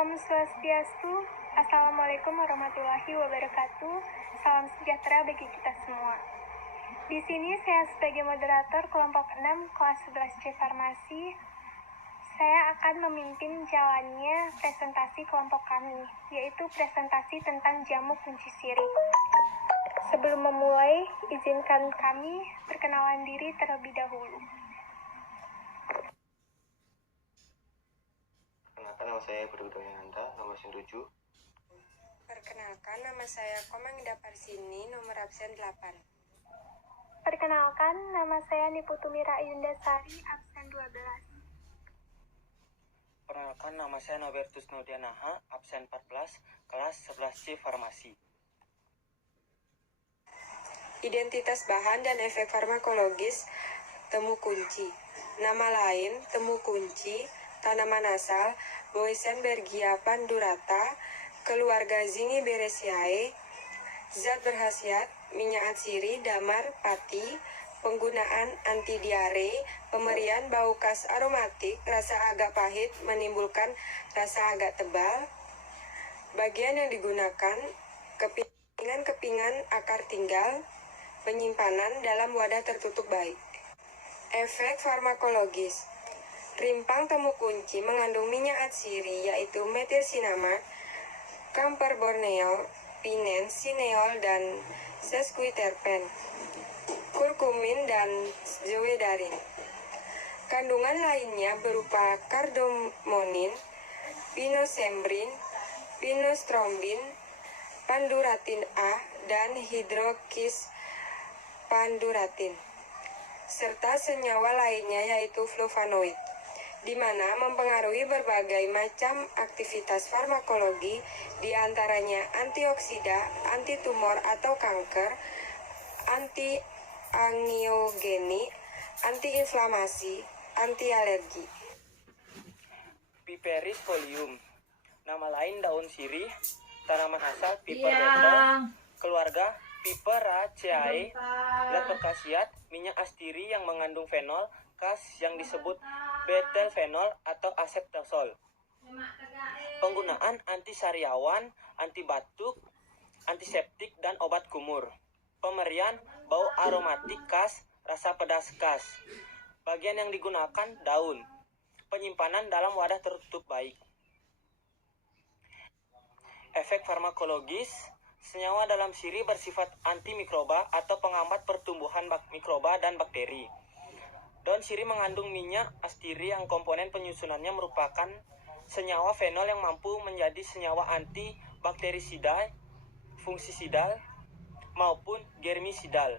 Om Swastiastu, Assalamualaikum warahmatullahi wabarakatuh. Salam sejahtera bagi kita semua. Di sini saya sebagai moderator kelompok 6 kelas 11C Farmasi. Saya akan memimpin jalannya presentasi kelompok kami, yaitu presentasi tentang jamu kunci siri. Sebelum memulai, izinkan kami perkenalan diri terlebih dahulu. Perkenalkan, nama saya Budi Widoyananta, nomor absen 7. Perkenalkan, nama saya Komang Ida Parsini, nomor absen 8. Perkenalkan, nama saya Niputumira Ayundasari, absen 12. Perkenalkan, nama saya Nobertus Nudianaha, absen 14, kelas 11C Farmasi. Identitas bahan dan efek farmakologis temu kunci. Nama lain, temu kunci, tanaman asal, Boysenbergia pandurata, keluarga Zingiberesiae, zat berkhasiat, minyak atsiri, damar, pati, penggunaan anti diare, pemberian bau khas aromatik, rasa agak pahit, menimbulkan rasa agak tebal. Bagian yang digunakan, kepingan akar tinggal, penyimpanan dalam wadah tertutup baik. Efek farmakologis. Rimpang temu kunci mengandung minyak atsiri yaitu metilsinamid, camperborneol, pinen, sineol, dan sesquiterpen, kurkumin, dan zoedarin. Kandungan lainnya berupa kardomonin, pinosembrin, pinostrombin, panduratin A, dan hidrokis panduratin, serta senyawa lainnya yaitu flavonoid, di mana mempengaruhi berbagai macam aktivitas farmakologi, di antaranya antioksida, antitumor atau kanker, anti-angiogeni, antiinflamasi, anti-alergi. Piperis folium, nama lain daun sirih, tanaman asal Piper betel, keluarga Piperaceae, zat berkhasiat, minyak astiri yang mengandung fenol khas yang disebut betelfenol atau aseptosol. Penggunaan antisariawan, anti batuk, antiseptik, dan obat kumur. Pemberian bau aromatik khas, rasa pedas khas. Bagian yang digunakan daun. Penyimpanan dalam wadah tertutup baik. Efek farmakologis. Senyawa dalam sirih bersifat antimikroba atau penghambat pertumbuhan mikroba dan bakteri. Daun sirih mengandung minyak astiri yang komponen penyusunannya merupakan senyawa fenol yang mampu menjadi senyawa antibakterisidal, fungsisidal, maupun germisidal.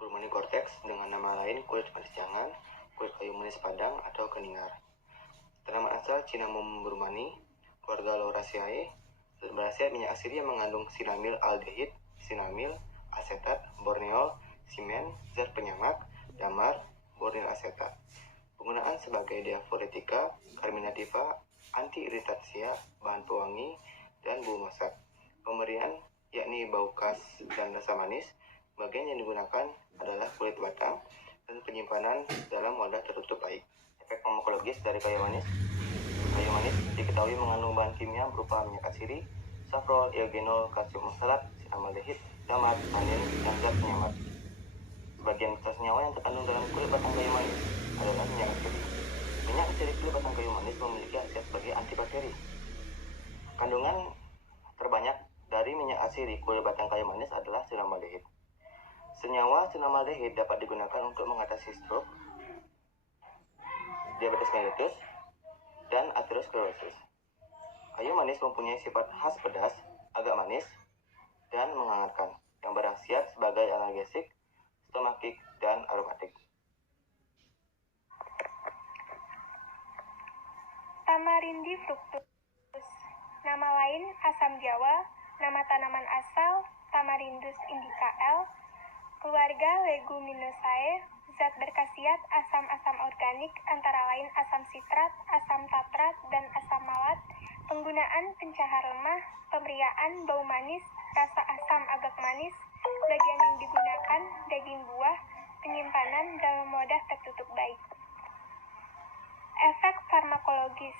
Burmani cortex dengan nama lain kulit manis jangan, kulit kayu manis padang, atau keningar. Tanaman asal Cinnamomum burmani, keluarga Lauraceae, zat berkhasiat minyak atsiri yang mengandung sinamil aldehid, sinamil, asetat, borneol, simen, zat penyamak, damar, borneol asetat. Penggunaan sebagai diaforetika, carminativa, anti-iritasia, bahan pewangi, dan bumbu masak. Pemberian yakni bau khas dan rasa manis. Bagian yang digunakan adalah kulit batang dan penyimpanan dalam wadah tertutup baik. Efek farmakologis dari kayu manis. Kayu manis diketahui mengandung bahan kimia berupa minyak atsiri, safrol, eugenol, kalsium oksalat, sinamaldehid, damar, tanin, dan zat penyamak. Bagian besar senyawa yang terkandung dalam kulit batang kayu manis adalah minyak atsiri. Minyak atsiri kulit batang kayu manis memiliki khasiat sebagai antibakteri. Kandungan terbanyak dari minyak atsiri kulit batang kayu manis adalah sinamaldehid. Senyawa sinamaldehid dapat digunakan untuk mengatasi stroke, diabetes mellitus, dan aterosklerosis. Kayu manis mempunyai sifat khas pedas, agak manis, dan menghangatkan, yang berkhasiat sebagai analgesik, stomakik, dan aromatik. Tamarindi fructus, nama lain asam jawa, nama tanaman asal Tamarindus indica L, keluarga Leguminosae, zat berkhasiat asam-asam organik antara lain asam sitrat, asam tatrat, dan asam malat. Penggunaan pencahar lemah, pemberian bau manis, rasa asam agak manis. Bagian yang digunakan daging buah, penyimpanan dalam wadah tertutup baik. Efek farmakologis.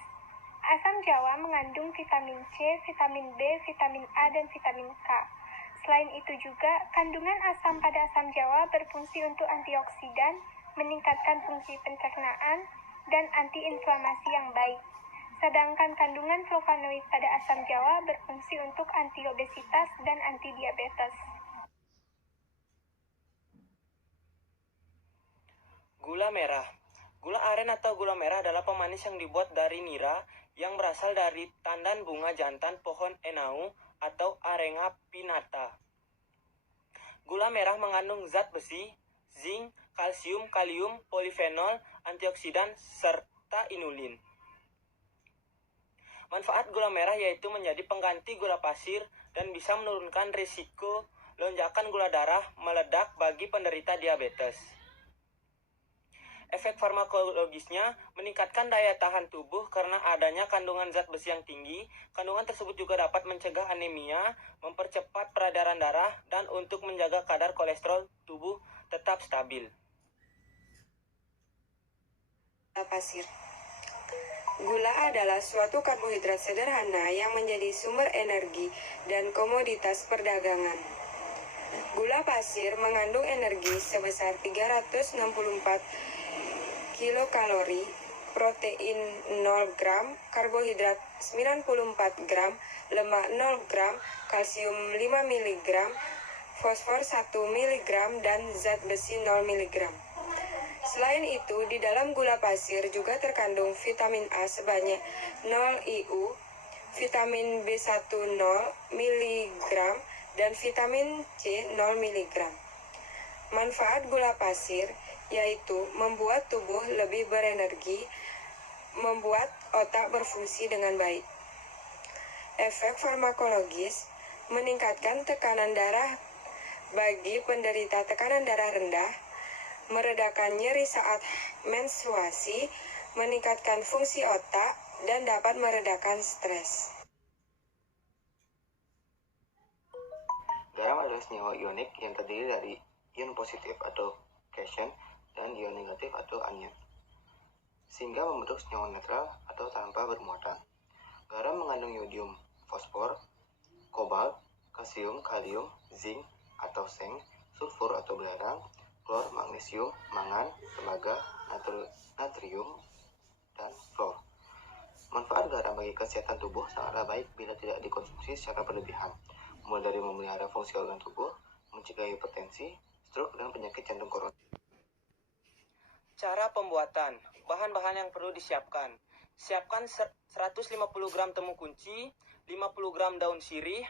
Jawa mengandung vitamin C, vitamin B, vitamin A, dan vitamin K. Selain itu juga, kandungan asam pada asam Jawa berfungsi untuk antioksidan, meningkatkan fungsi pencernaan, dan antiinflamasi yang baik. Sedangkan kandungan flavonoid pada asam Jawa berfungsi untuk antiobesitas dan antidiabetes. Gula merah. Gula aren atau gula merah adalah pemanis yang dibuat dari nira yang berasal dari tandan bunga jantan pohon enau atau Arenga pinnata. Gula merah mengandung zat besi, zinc, kalsium, kalium, polifenol, antioksidan, serta inulin. Manfaat gula merah yaitu menjadi pengganti gula pasir dan bisa menurunkan risiko lonjakan gula darah meledak bagi penderita diabetes. Efek farmakologisnya meningkatkan daya tahan tubuh karena adanya kandungan zat besi yang tinggi. Kandungan tersebut juga dapat mencegah anemia, mempercepat peredaran darah, dan untuk menjaga kadar kolesterol tubuh tetap stabil. Pasir. Gula adalah suatu karbohidrat sederhana yang menjadi sumber energi dan komoditas perdagangan. Gula pasir mengandung energi sebesar 364 kilokalori, protein 0 gram, karbohidrat 94 gram, lemak 0 gram, kalsium 5 mg, fosfor 1 mg, dan zat besi 0 mg. Selain itu, di dalam gula pasir juga terkandung vitamin A sebanyak 0 IU, vitamin B1 0 mg, dan vitamin C 0 mg. Manfaat gula pasir yaitu membuat tubuh lebih berenergi, membuat otak berfungsi dengan baik. Efek farmakologis meningkatkan tekanan darah bagi penderita tekanan darah rendah, meredakan nyeri saat menstruasi, meningkatkan fungsi otak, dan dapat meredakan stres. Garam adalah senyawa ionik yang terdiri dari ion positif atau cation dan ion negatif atau anion, sehingga membentuk senyawa netral atau tanpa bermuatan. Garam mengandung yodium, fosfor, kobalt, kalsium, kalium, zinc atau seng, sulfur atau belerang, klor, magnesium, mangan, tembaga, natrium, dan fluor. Manfaat garam bagi kesehatan tubuh sangatlah baik bila tidak dikonsumsi secara berlebihan, mulai dari memelihara fungsi organ tubuh, mencegah hipertensi, stroke, dan penyakit jantung koroner. Cara pembuatan. Bahan-bahan yang perlu disiapkan. Siapkan 150 gram temu kunci, 50 gram daun sirih,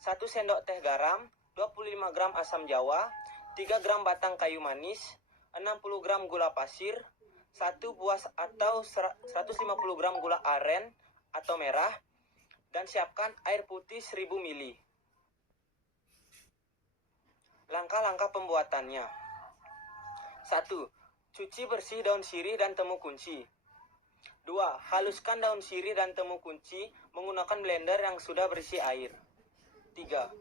1 sendok teh garam, 25 gram asam jawa, 3 gram batang kayu manis, 60 gram gula pasir, 1 buah atau 150 gram gula aren atau merah, dan siapkan air putih 1000 ml. Langkah-langkah pembuatannya. 1. Cuci bersih daun sirih dan temu kunci. 2. Haluskan daun sirih dan temu kunci menggunakan blender yang sudah berisi air. 3.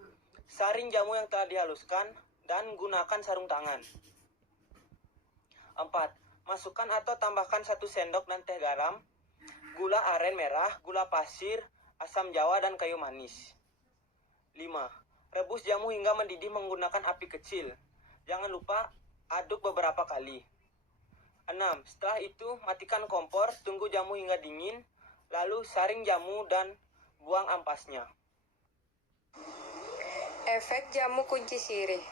Saring jamu yang telah dihaluskan dan gunakan sarung tangan. 4. Masukkan atau tambahkan 1 sendok dan teh garam, gula aren merah, gula pasir, asam jawa, dan kayu manis. 5. Rebus jamu hingga mendidih menggunakan api kecil. Jangan lupa aduk beberapa kali. 6. Setelah itu, matikan kompor, tunggu jamu hingga dingin, lalu saring jamu dan buang ampasnya. Efek jamu kunci sirih.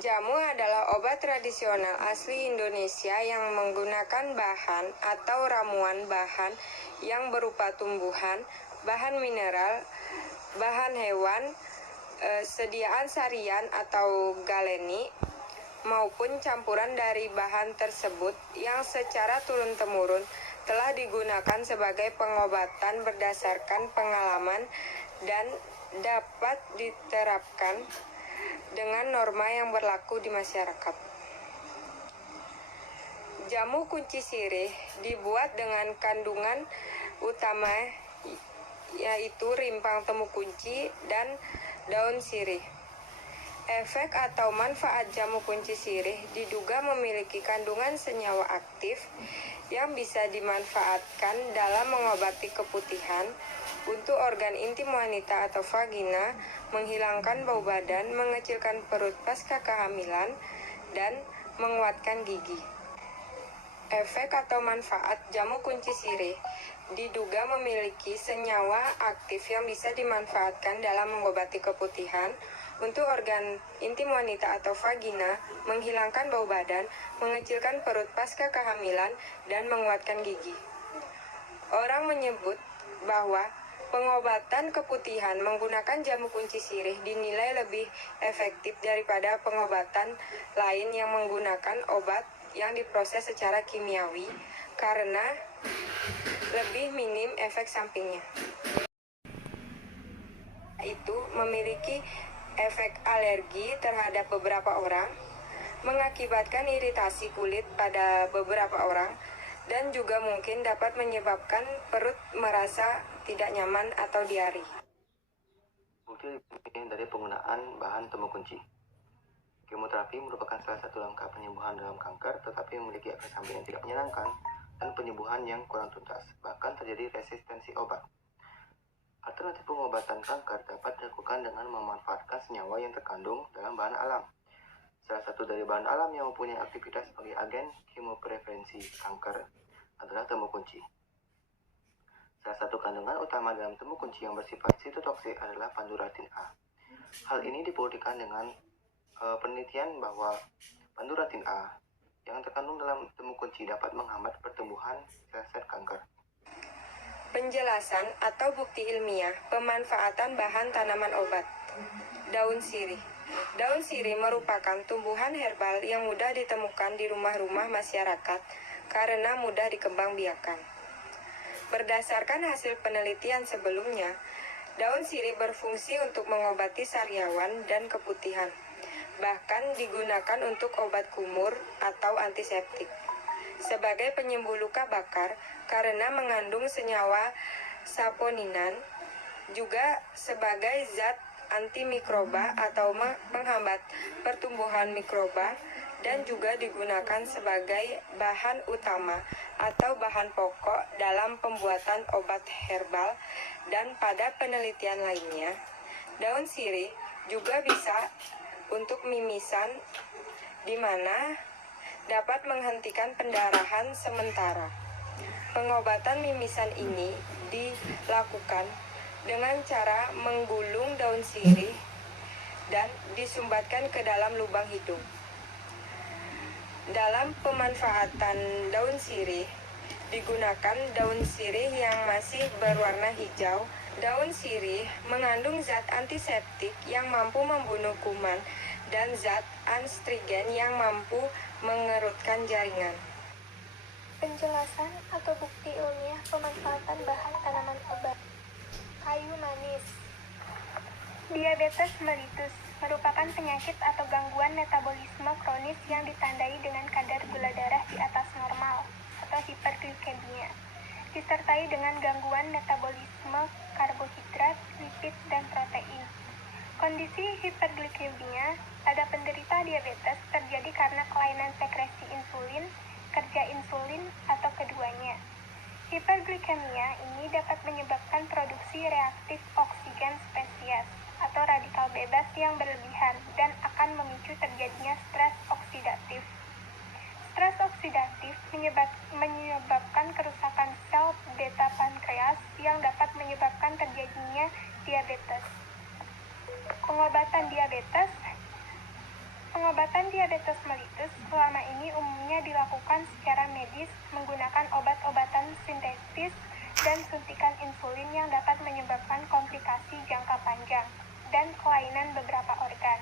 Jamu adalah obat tradisional asli Indonesia yang menggunakan bahan atau ramuan bahan yang berupa tumbuhan, bahan mineral, bahan hewan, sediaan sarian atau galeni, maupun campuran dari bahan tersebut yang secara turun-temurun telah digunakan sebagai pengobatan berdasarkan pengalaman dan dapat diterapkan dengan norma yang berlaku di masyarakat. Jamu kunci sirih dibuat dengan kandungan utama yaitu rimpang temu kunci dan daun sirih. Efek atau manfaat jamu kunci sirih diduga memiliki kandungan senyawa aktif yang bisa dimanfaatkan dalam mengobati keputihan untuk organ intim wanita atau vagina, menghilangkan bau badan, mengecilkan perut pasca kehamilan, dan menguatkan gigi. Efek atau manfaat jamu kunci sirih diduga memiliki senyawa aktif yang bisa dimanfaatkan dalam mengobati keputihan untuk organ intim wanita atau vagina, menghilangkan bau badan, mengecilkan perut pasca kehamilan, dan menguatkan gigi. Orang menyebut bahwa pengobatan keputihan menggunakan jamu kunci sirih dinilai lebih efektif daripada pengobatan lain yang menggunakan obat yang diproses secara kimiawi karena lebih minim efek sampingnya. Itu memiliki efek alergi terhadap beberapa orang, mengakibatkan iritasi kulit pada beberapa orang, dan juga mungkin dapat menyebabkan perut merasa tidak nyaman atau diare. Bukti dari penggunaan bahan temu kunci. Kemoterapi merupakan salah satu langkah penyembuhan dalam kanker, tetapi memiliki efek samping yang tidak menyenangkan dan penyembuhan yang kurang tuntas, bahkan terjadi resistensi obat. Alternatif pengobatan kanker dapat dilakukan dengan memanfaatkan senyawa yang terkandung dalam bahan alam. Salah satu dari bahan alam yang mempunyai aktivitas sebagai agen kemoprevensi kanker adalah temu kunci. Salah satu kandungan utama dalam temu kunci yang bersifat sitotoksik adalah panduratin A. Hal ini dibuktikan dengan penelitian bahwa panduratin A yang terkandung dalam temu kunci dapat menghambat pertumbuhan sel-sel kanker. Penjelasan atau bukti ilmiah pemanfaatan bahan tanaman obat. Daun sirih. Daun sirih merupakan tumbuhan herbal yang mudah ditemukan di rumah-rumah masyarakat karena mudah dikembangbiakan. Berdasarkan hasil penelitian sebelumnya, daun sirih berfungsi untuk mengobati sariawan dan keputihan. Bahkan digunakan untuk obat kumur atau antiseptik. Sebagai penyembuh luka bakar karena mengandung senyawa saponinan, juga sebagai zat antimikroba atau penghambat pertumbuhan mikroba, dan juga digunakan sebagai bahan utama atau bahan pokok dalam pembuatan obat herbal. Dan pada penelitian lainnya, daun sirih juga bisa untuk mimisan, di mana dapat menghentikan pendarahan sementara. Pengobatan mimisan ini dilakukan dengan cara menggulung daun sirih dan disumbatkan ke dalam lubang hidung. Dalam pemanfaatan daun sirih, digunakan daun sirih yang masih berwarna hijau. Daun sirih mengandung zat antiseptik yang mampu membunuh kuman dan zat anstrigen yang mampu mengerutkan jaringan. Penjelasan atau bukti ilmiah pemanfaatan bahan tanaman obat. Kayu manis. Diabetes mellitus merupakan penyakit atau gangguan metabolisme kronis yang ditandai dengan kadar gula darah di atas normal atau hiperglikemia, disertai dengan gangguan metabolisme karbohidrat, lipid, dan protein. Kondisi hiperglikemia pada penderita diabetes terjadi karena kelainan sekresi insulin, kerja insulin, atau keduanya. Hiperglikemia ini dapat menyebabkan produksi reaktif oksigen spesies atau radikal bebas yang berlebihan dan akan memicu terjadinya stres oksidatif. Stres oksidatif menyebabkan kerusakan sel beta pankreas yang dapat menyebabkan terjadinya diabetes. Pengobatan diabetes mellitus selama ini umumnya dilakukan secara medis menggunakan obat-obatan sintetis dan suntikan insulin yang dapat menyebabkan komplikasi jangka panjang dan kelainan beberapa organ.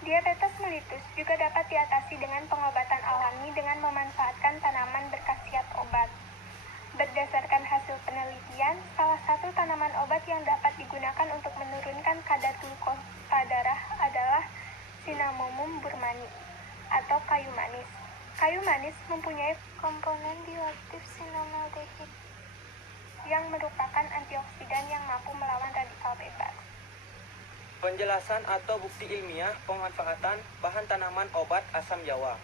Diabetes mellitus juga dapat diatasi dengan pengobatan alami dengan memanfaatkan tanaman berkhasiat obat. Berdasarkan hasil penelitian, salah satu tanaman obat yang dapat digunakan untuk menurunkan kadar glukosa darah adalah Cinnamomum burmani atau kayu manis. Kayu manis mempunyai komponen bioaktif cinnamaldehyde yang merupakan antioksidan yang mampu melawan radikal bebas. Penjelasan atau bukti ilmiah pemanfaatan bahan tanaman obat asam jawa.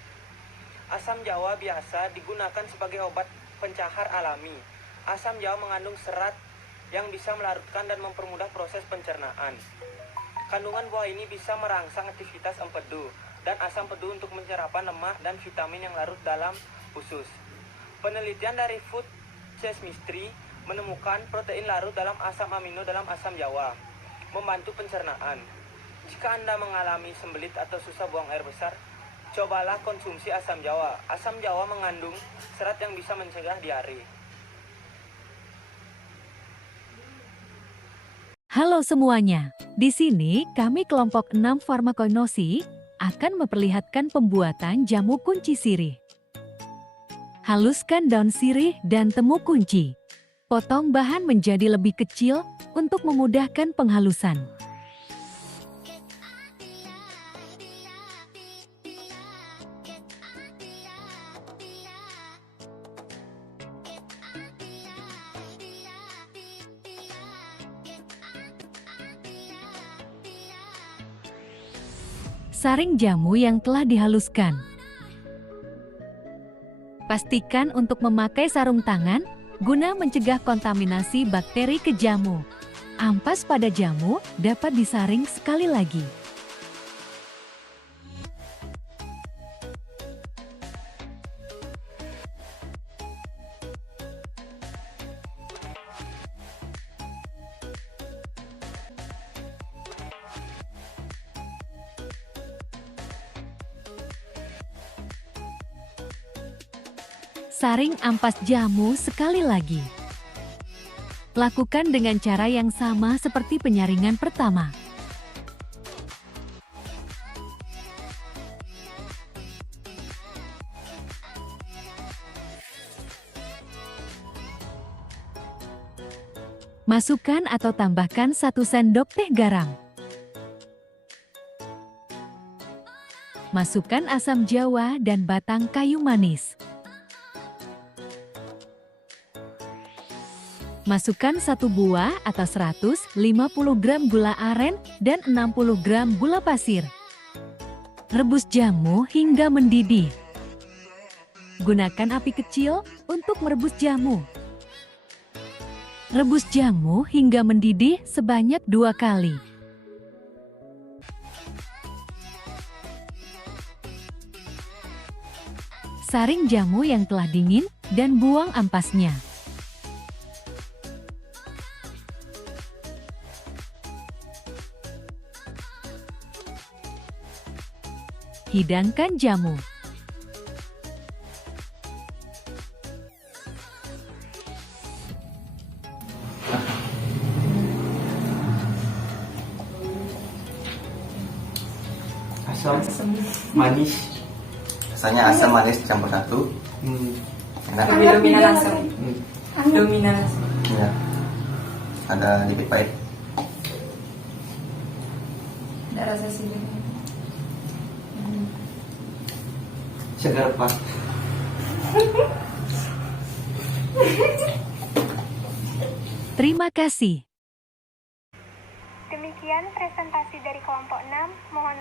Asam jawa biasa digunakan sebagai obat pencahar alami. Asam jawa mengandung serat yang bisa melarutkan dan mempermudah proses pencernaan. Kandungan buah ini bisa merangsang aktivitas empedu dan asam pedu untuk menyerapan lemak dan vitamin yang larut dalam usus. Penelitian dari Food Chemistry menemukan protein larut dalam asam amino dalam asam jawa, membantu pencernaan. Jika Anda mengalami sembelit atau susah buang air besar, cobalah konsumsi asam jawa. Asam jawa mengandung serat yang bisa mencegah diare. Halo semuanya, di sini kami kelompok 6 Farmakonosi akan memperlihatkan pembuatan jamu kunci sirih. Haluskan daun sirih dan temu kunci. Potong bahan menjadi lebih kecil untuk memudahkan penghalusan. Saring jamu yang telah dihaluskan. Pastikan untuk memakai sarung tangan guna mencegah kontaminasi bakteri ke jamu. Ampas pada jamu dapat disaring sekali lagi. Saring ampas jamu sekali lagi. Lakukan dengan cara yang sama seperti penyaringan pertama. Masukkan atau tambahkan 1 sendok teh garam. Masukkan asam jawa dan batang kayu manis. Masukkan 1 buah atau 150 gram gula aren dan 60 gram gula pasir. Rebus jamu hingga mendidih. Gunakan api kecil untuk merebus jamu. Rebus jamu hingga mendidih sebanyak 2 kali. Saring jamu yang telah dingin dan buang ampasnya. Hidangkan jamu. Asam, manis. Rasanya asam manis campur satu. Enak. Lebih dominan asam. Dominan asam. Ya. Ada lipid pahit. Ada rasa sirih. Segar pak. Terima kasih. Demikian presentasi dari kelompok 6. Mohon